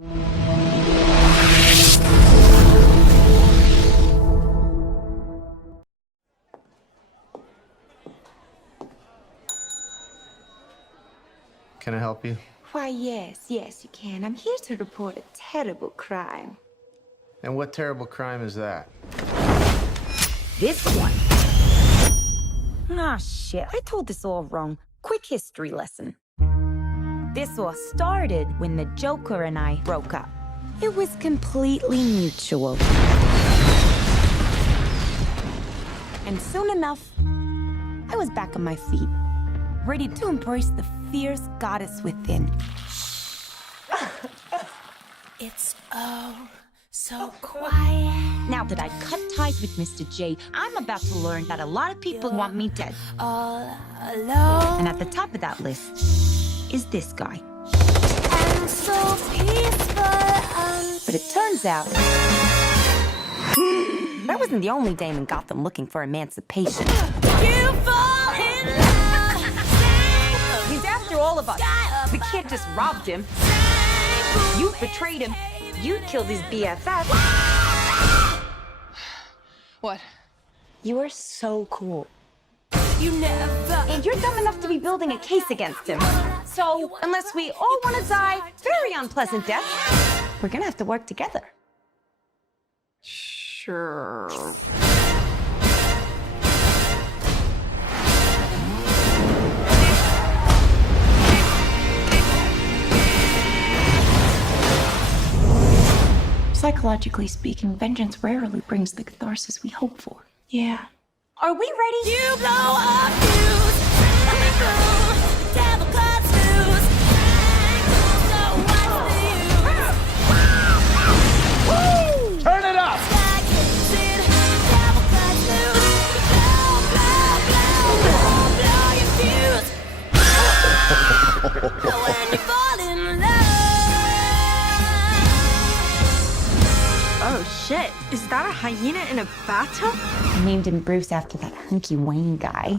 Can I help you? Why, yes, you can. I'm here to report a terrible crime. And what terrible crime is that? This one. Ah, shit. I told this all wrong. Quick history lesson. This all started when the Joker and I broke up. It was completely mutual. And soon enough, I was back on my feet, ready to embrace the fierce goddess within. It's so quiet. Now that I cut ties with Mr. J, I'm about to learn that a lot of people want me dead. All alone. And at the top of that list is this guy. And so peaceful. But it turns out that wasn't the only dame in Gotham looking for emancipation. You fall in love. He's after all of us. We can't just robbed him. You betrayed him. You killed his BFF. What? You are so cool. You never. And you're dumb enough to be building a case against him. So, unless we all want to die very unpleasant deaths, we're gonna have to work together. Sure. Psychologically speaking, vengeance rarely brings the catharsis we hope for. Yeah. Are we ready? You blow up fuse. Devil cuts loose. So what's the use? Turn it up! Sky kicks in. Devil cuts loose. Blow your fuse. When you fall in love. Oh shit, is that a hyena in a bathtub? I named him Bruce after that hunky Wayne guy.